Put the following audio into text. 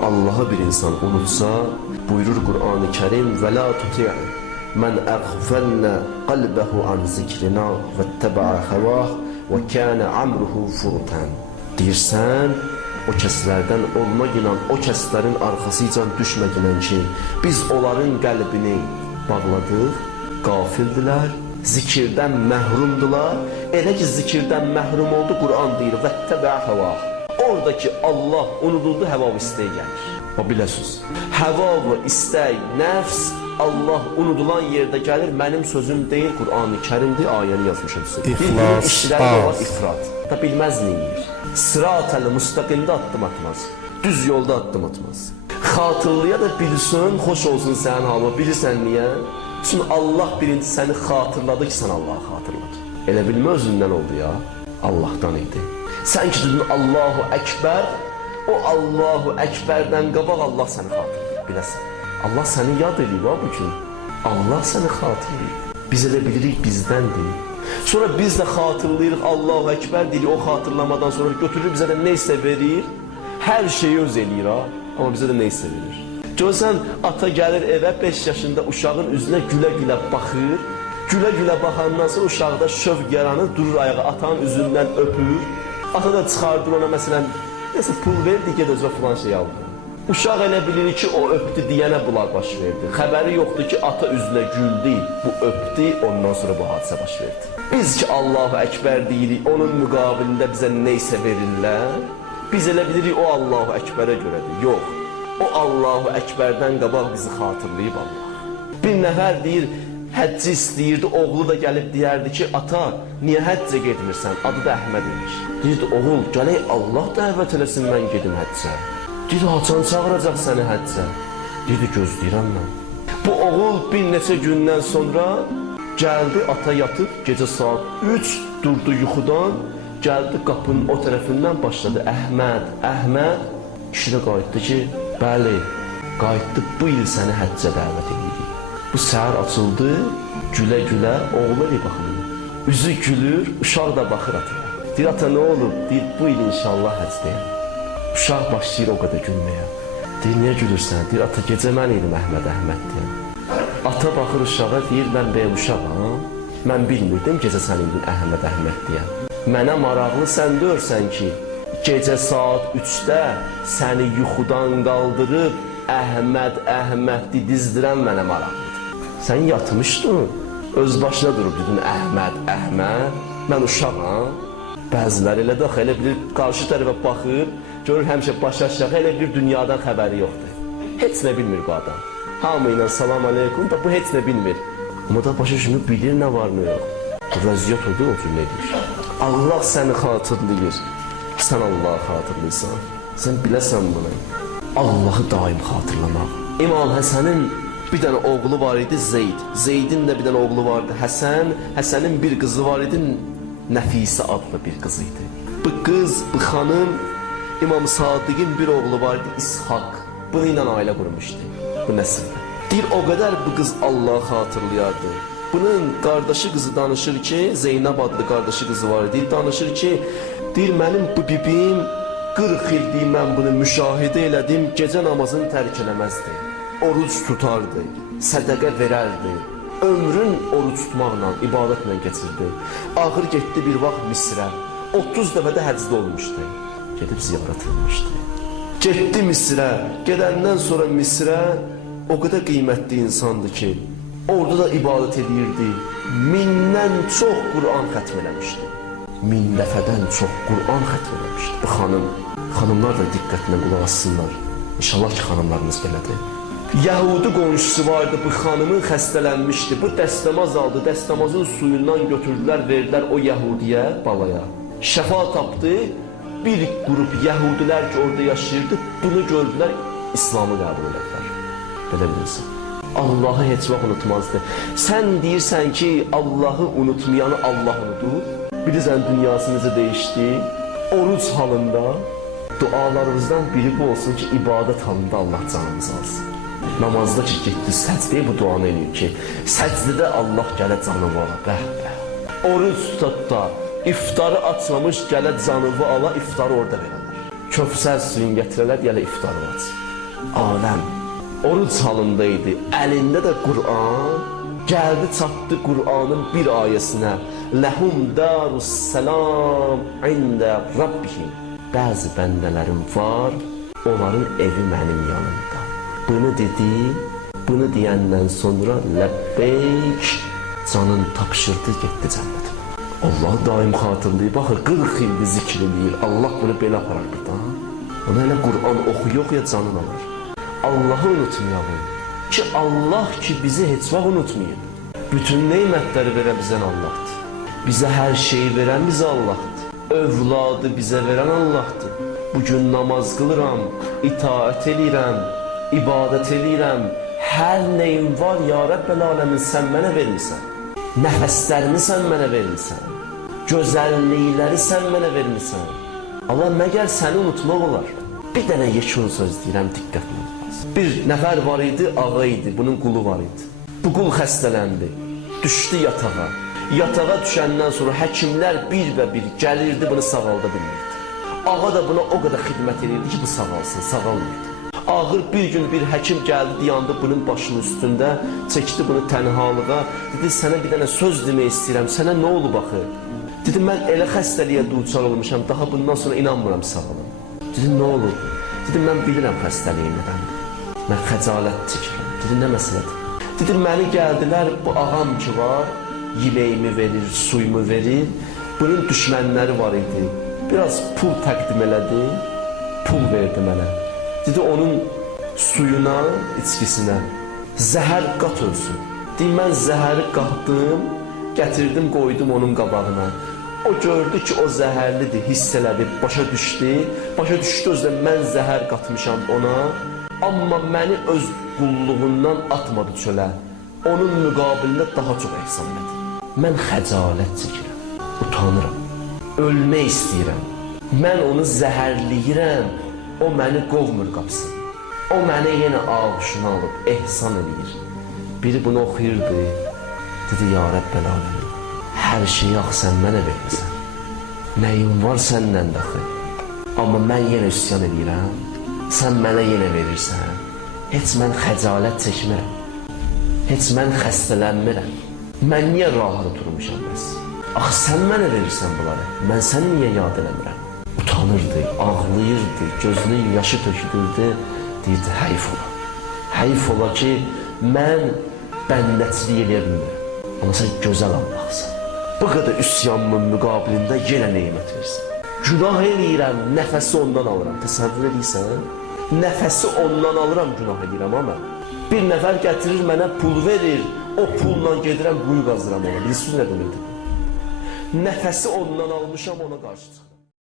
Allah'ı bir insan unutsa, buyurur Kur'an-ı Kerim, وَلَا تُطِعْ مَنْ أَغْفَلْنَا قَلْبَهُ عَنْ ذِكْرِنَا وَاتَّبَعَ هَوَاهُ وَكَانَ عَمْرُهُ فُرُطًا. Deyirsən, o kəslərdən olmaq ilə, o kəslərin arxasıca düşmək ilə ki, biz onların qəlbini bağladıq, qafildilər, zikirdən məhrumdular. Elə ki, zikirdən məhrum oldu, Qur'an deyir, وَاتَّبَعَ هَوَاهُ. Oradakı Allah unuduldu, həva və istək gəlir. O biləsiniz, həva və istək, nəfs, Allah unudulan yerdə gəlir. Mənim sözüm deyil, Qur'an-ı Kərimdir, ayəni yazmışım sizə. İxlas, işləri var, ifrat. Da bilməz neyir? Sırat-əl müstəqimdə addım atmaz, düz yolda addım atmaz. Xatırlaya da bilsin, xoş olsun sənin halına. Bilirsən niyə? Çünki Allah birinci səni xatırladı ki, sən Allahı xatırladı. Elə bilmə özündən oldu ya, Allahdan idi. Sən ki dedin Allahu Əkbər, o Allahu Əkbərdən qabaq Allah səni xatırlayır, biləsən. Allah səni yad edib ha bugün. Allah səni xatırlayır. Biz elə bilirik bizdəndir. Sonra biz də xatırlayırıq, Allahu Əkbər deyirik, o xatırlamadan sonra götürür bizə də neysə verir. Hər şeyi öz eləyir ha, amma bizə də neysə verir. Görsən, ata gəlir evə 5 yaşında uşağın üzünə gülə-gülə baxır. Gülə-gülə baxandan sonra uşaqda şövq yaranır, durur ayağa, atanın üzündən öpür. Ata da çıxardır ona, məsələn, nəsə pul verdi, ged özə filan şey aldı. Uşaq elə bilir ki, o öpdü deyənə bunlar baş verdi. Xəbəri yoxdur ki, ata üzünə güldü, bu öpdü, ondan sonra bu hadisə baş verdi. Biz ki, Allahu Əkbər deyirik, onun müqabilində bizə neysə verirlər, biz elə bilirik o Allahu Əkbərə görədir. Yox, o Allahu Əkbərdən qabaq bizi xatırlayıb Allah. Bir nəfər deyir, həcci istəyirdi, oğlu da gəlib deyərdi ki, ata, niyə həccə getmirsən? Adı da Əhməd imiş. Deyirdi, oğul, gələk Allah dəvət eləsin, mən gedim həccə. Deyirdi, haçan çağıracaq səni həccə? Deyirdi, gözləyirəm mən. Bu oğul bir neçə gündən sonra gəldi, ata yatıb, gecə saat 3, durdu yuxudan, gəldi qapının o tərəfindən başladı, Əhməd, Əhməd. Kişi də qayıtdı ki, bəli, qayıtdı, bu il səni həccə dəvət edirik. Bu səhər açıldı, gülə-gülə, oğlu elə baxır. Üzü gülür, uşaq da baxır ataya. Deyir, ata nə olub? Deyir, bu il inşallah həccdəyəm. Uşaq başlayır o qədər gülməyə. Deyir, niyə gülürsən? Deyir, ata gecə mən idim Əhməd deyəm. Ata baxır uşağa, deyir, mən bəyəm uşağam. Mən bilmirdim, gecə sən idin Əhməd deyəm. Mənə maraqlı sən görsən ki, gecə saat 3-də səni yuxudan qaldırıb Əhməd dizdirən mənə maraqlıdır. Sən yatmışdın, öz başına durub dedin Əhməd, mən uşağam. Bəziləri elə də elə bilir, qarşı tərəfə baxır, görür həmişə baş aşağı, elə bir dünyadan xəbəri yoxdur. Heç nə bilmir bu adam. Hamı ilə salam aleykum da bu heç nə bilmir. Amma da başa şunu bilir, nə var, nə yox. Vəziyyət odur, o cür nə deyir. Allah səni xatırlayır, sən Allahı xatırlayırsan, sən biləsən bunu. Allahı daim xatırlamaq. İmam Həsənin bir dənə oğlu var idi, Zeyd. Zeydin də bir dənə oğlu vardı, Həsən. Həsənin bir qızı var idi, Nəfisə adlı bir qızı idi. Bu qız, bu xanım, İmam Sadiqin bir oğlu var idi, İshak. Bunu ilə ailə qurmuşdu, bu nəsildə. Deyir, o qədər bu qız Allahı xatırlayardı. Bunun qardaşı qızı danışır ki, Zeynəb adlı qardaşı qızı var idi, danışır ki, deyir, mənim bu bibim 40 ildir mən bunu müşahidə elədim, gecə namazını tərk eləməzdi. Oruc tutardı, sədəqə verərdi. Ömrün oruc tutmaqla, ibadətlə keçirdi. Ağır getdi bir vaxt Misrə. 30 dəfədə həcdə olmuşdu. Gedib ziyarət edilmişdi. Getdi Misrə. Gedəndən sonra Misrə o qədər qiymətli insandı ki, orada da ibadət edirdi. 1000-dən çox Qur'an xətm eləmişdi. 1000 dəfədən çox Qur'an xətm eləmişdi. Bu xanım, xanımlar da diqqətlə qulaq assınlar. İnşallah ki, xanımlarınız belədir. Yəhudi qonşusu vardı, bu xanımın xəstələnmişdi. Bu dəstəmaz aldı, dəstəmazın suyundan götürdülər, verdilər o Yəhudiyə, balaya. Şəfa tapdı, bir qrup Yəhudilər ki, orada yaşayırdı, bunu gördülər, İslamı qəbul edilər. Belə bilirsən. Allahı heç vaxt unutmazdı. Sən deyirsən ki, Allahı unutmayanı Allah unudur. Bilirsən, dünyası necə dəyişdi? Oruc halında, dualarımızdan biri bu olsun ki, ibadət halında Allah canımızı alsın. Namazda ki, getdi səcdəyə bu duanı eləyir ki, səcdədə Allah gələ canımı ala, bəh. Oruc tutatda, iftarı açmamış gələ canımı ala, iftarı orada verələr. Köfsər suyun gətirələr, gələ iftarı aç. aləm oruc halındaydı, əlində də Qur'an. Gəldi çatdı Qur'anın bir ayəsinə. Ləhum darus salam ində rabbihim. Bəzi bəndələrim var, onların evi mənim yanımda. Bunu dedi, bunu deyəndən sonra ləbbeyk, canın tapşırdı, getdi cənnətə. Allah daim xatırlayır, baxır 40 ildir zikr edir. Allah bunu belə aparar buradan. Ona elə Qur'an oxuya canın alır. Allah'ı unutmayalım ki Allah ki bizi heç vaxt unutmayın. Bütün neymətləri verən bizdən Allah'dır. Bizə hər şeyi verən bizə Allah'dır. Övladı bizə verən Allah'dır. Bugün namaz qılıram, itaət eləyirəm, ibadət eləyirəm. Hər neyim var ya Rəbbəl aləmin sən mənə vermirsən. Nəfəslərini sən mənə vermirsən. Gözəllikləri sən mənə vermirsən. Allah məgər səni unutmaq olar. Bir dənə yekun söz deyirəm, diqqətlə. Bir nəfər var idi, ağa idi, bunun qulu var idi. Bu qul xəstələndi, düşdü yatağa. Yatağa düşəndən sonra həkimlər bir və bir gəlirdi, bunu sağalda bilmirdi. Ağa da buna o qədər xidmət edirdi ki, bu sağalsın, sağalmırdı. Ağır bir gün bir həkim gəldi, dayandı bunun başının üstündə, çəkdi bunu tənhalığa. Dedi, sənə bir dənə söz demək istəyirəm, sənə nə olub axı? Dedi, mən elə xəstəliyə duçar olmuşam, daha bundan sonra inanmıram sağalım. Dedi, nə olub? Dedi, mən bilirəm xəstəliyim nədəndir. Mən xəcalət çəkirəm. Dedi, nə məsələdir? Dedi, məni gəldilər, bu ağam ki var, yeməyimi verir, suyumu verir. Bunun düşmənləri var idi. Biraz pul təqdim elədi, pul verdi mənə. Dedi, onun suyuna, içkisinə zəhər qat ölsün. Dedi, mən zəhəri qatdım, gətirdim, qoydum onun qabağına. O gördü ki, o zəhərlidir, hiss elədi, başa düşdü. Başa düşdü özlə, mən zəhər qatmışam ona. Amma məni öz qulluğundan atmadı çölə. Onun müqabilində daha çox ehsan elədi. Mən xəcalət çəkirəm, utanıram, ölmək istəyirəm. Mən onu zəhərləyirəm, o məni qovmur qapsın. O məni yenə ağuşuna alıb, ehsan eləyir. Biri bunu oxuyurdu, dedi, ya Rəbbəl aləmin, hər şeyi axı sən mənə verməsən. Nəyim var səndən daxı, amma mən yenə üsyan edirəm. Sən mənə yenə verirsən. Heç mən xəcalət çəkmirəm. Heç mən xəstələnmirəm. Mən niyə rahat oturmuşam bəs? Axı sən mənə verirsən bunları. Mən səni niyə yad eləmirəm? Utanırdı, ağlayırdı, gözünün yaşı tökülürdü. Deyirdi, həyf ola. Həyf ola ki, mən bəndəçilik eləyə bilmirəm. Amma sən gözəl Allahsan. Bu qədər üsyanımın müqabilində yenə neymət versin. Günah eləyirəm, nəfəsi ondan alıram. Təsəvvür edirsən? Nəfəsi ondan alıram, günah eləyirəm amma. Bir nəfər gətirir mənə pul verir, o pulla gedirəm, quyu qazıram ona. Bilirsiniz nə deməkdir? Nəfəsi ondan almışam, ona qarşı çıxır.